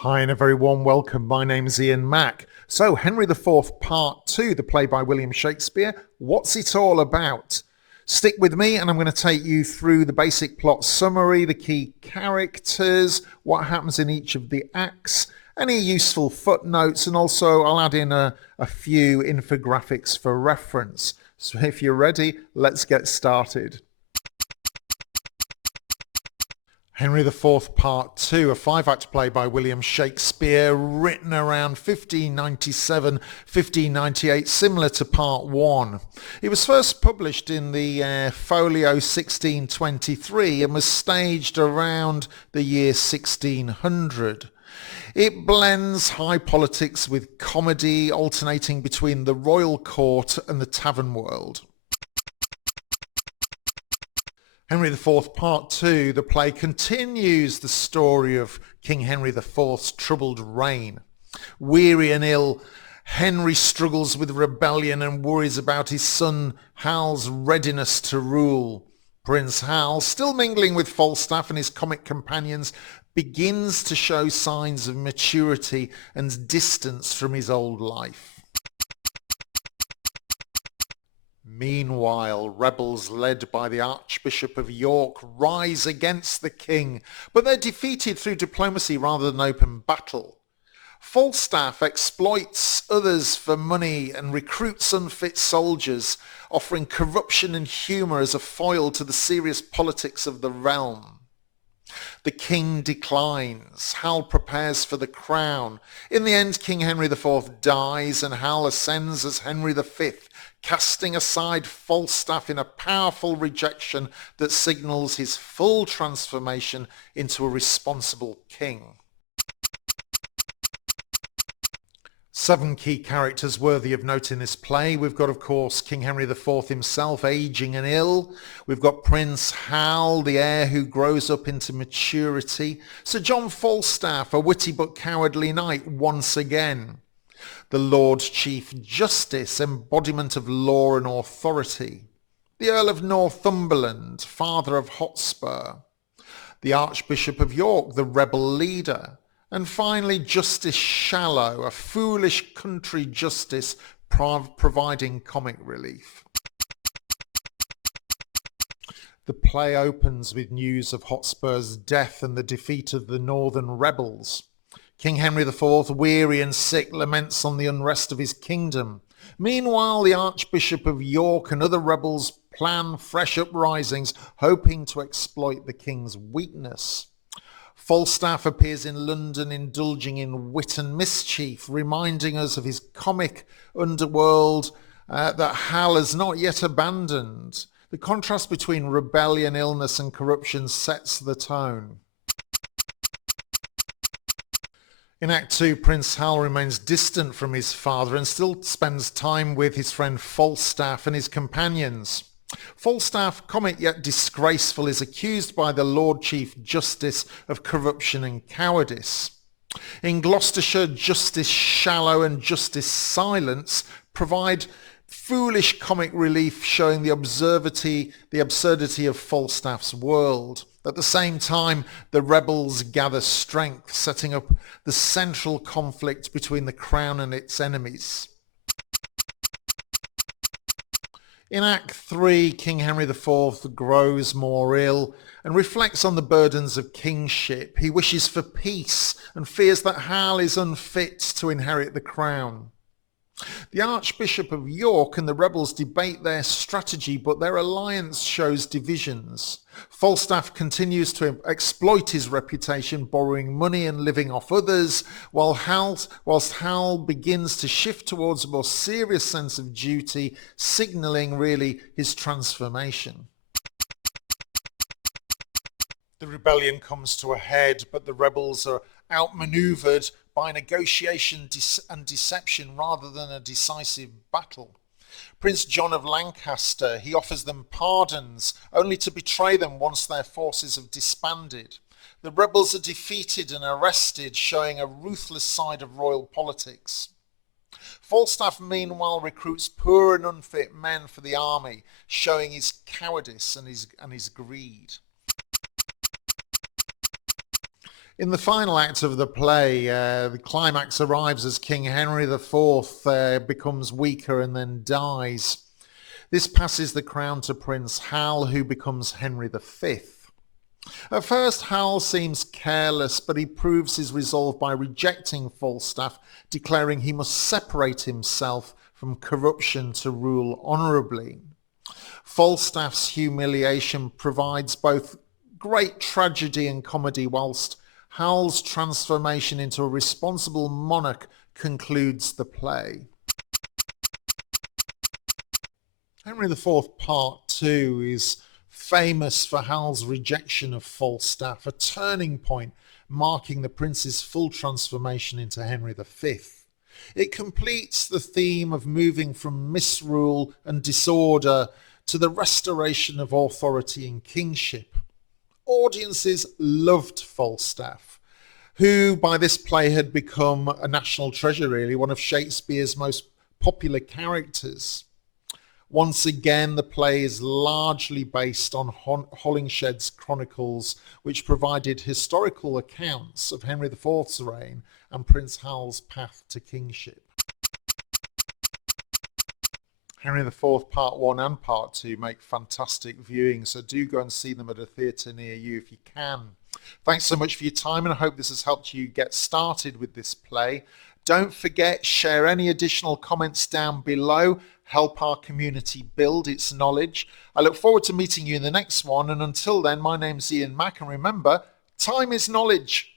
Hi and a very warm welcome. My name's Ian Mack. So, Henry IV, Part 2, the play by William Shakespeare. What's it all about? Stick with me and I'm going to take you through the basic plot summary, the key characters, what happens in each of the acts, any useful footnotes, and also I'll add in a few infographics for reference. So if you're ready, let's get started. Henry IV, Part 2, a five-act play by William Shakespeare, written around 1597, 1598, similar to Part 1. It was first published in the Folio 1623 and was staged around the year 1600. It blends high politics with comedy, alternating between the royal court and the tavern world. Henry IV, Part 2, the play continues the story of King Henry IV's troubled reign. Weary and ill, Henry struggles with rebellion and worries about his son Hal's readiness to rule. Prince Hal, still mingling with Falstaff and his comic companions, begins to show signs of maturity and distance from his old life. Meanwhile, rebels led by the Archbishop of York rise against the king, but they're defeated through diplomacy rather than open battle. Falstaff exploits others for money and recruits unfit soldiers, offering corruption and humour as a foil to the serious politics of the realm. The king declines. Hal prepares for the crown. In the end, King Henry IV dies and Hal ascends as Henry V, casting aside Falstaff in a powerful rejection that signals his full transformation into a responsible king. 7 key characters worthy of note in this play. We've got, of course, King Henry IV himself, aging and ill. We've got Prince Hal, the heir who grows up into maturity. Sir John Falstaff, a witty but cowardly knight once again. The Lord Chief Justice, embodiment of law and authority. The Earl of Northumberland, father of Hotspur. The Archbishop of York, the rebel leader. And finally, Justice Shallow, a foolish country justice providing comic relief. The play opens with news of Hotspur's death and the defeat of the northern rebels. King Henry IV, weary and sick, laments on the unrest of his kingdom. Meanwhile, the Archbishop of York and other rebels plan fresh uprisings, hoping to exploit the king's weakness. Falstaff appears in London indulging in wit and mischief, reminding us of his comic underworld that Hal has not yet abandoned. The contrast between rebellion, illness and corruption sets the tone. In Act 2, Prince Hal remains distant from his father and still spends time with his friend Falstaff and his companions. Falstaff, comic yet disgraceful, is accused by the Lord Chief Justice of corruption and cowardice. In Gloucestershire, Justice Shallow and Justice Silence provide foolish comic relief, showing the absurdity of Falstaff's world. At the same time, the rebels gather strength, setting up the central conflict between the crown and its enemies. In Act 3, King Henry IV grows more ill and reflects on the burdens of kingship. He wishes for peace and fears that Hal is unfit to inherit the crown. The Archbishop of York and the rebels debate their strategy, but their alliance shows divisions. Falstaff continues to exploit his reputation, borrowing money and living off others, whilst Hal begins to shift towards a more serious sense of duty, signalling really his transformation. The rebellion comes to a head, but the rebels are outmaneuvered by negotiation and deception rather than a decisive battle. Prince John of Lancaster, he offers them pardons, only to betray them once their forces have disbanded. The rebels are defeated and arrested, showing a ruthless side of royal politics. Falstaff, meanwhile, recruits poor and unfit men for the army, showing his cowardice and his greed. In the final act of the play, the climax arrives as King Henry IV becomes weaker and then dies. This passes the crown to Prince Hal, who becomes Henry V. At first, Hal seems careless, but he proves his resolve by rejecting Falstaff, declaring he must separate himself from corruption to rule honourably. Falstaff's humiliation provides both great tragedy and comedy, whilst Hal's transformation into a responsible monarch concludes the play. Henry IV Part 2 is famous for Hal's rejection of Falstaff, a turning point marking the prince's full transformation into Henry V. It completes the theme of moving from misrule and disorder to the restoration of authority and kingship. Audiences loved Falstaff, who by this play had become a national treasure, really, one of Shakespeare's most popular characters. Once again, the play is largely based on Holinshed's Chronicles, which provided historical accounts of Henry IV's reign and Prince Hal's path to kingship. Henry IV Part 1 and Part 2 make fantastic viewing, so do go and see them at a theatre near you if you can. Thanks so much for your time, and I hope this has helped you get started with this play. Don't forget, share any additional comments down below. Help our community build its knowledge. I look forward to meeting you in the next one, and until then, my name's Ian Mack, and remember, time is knowledge.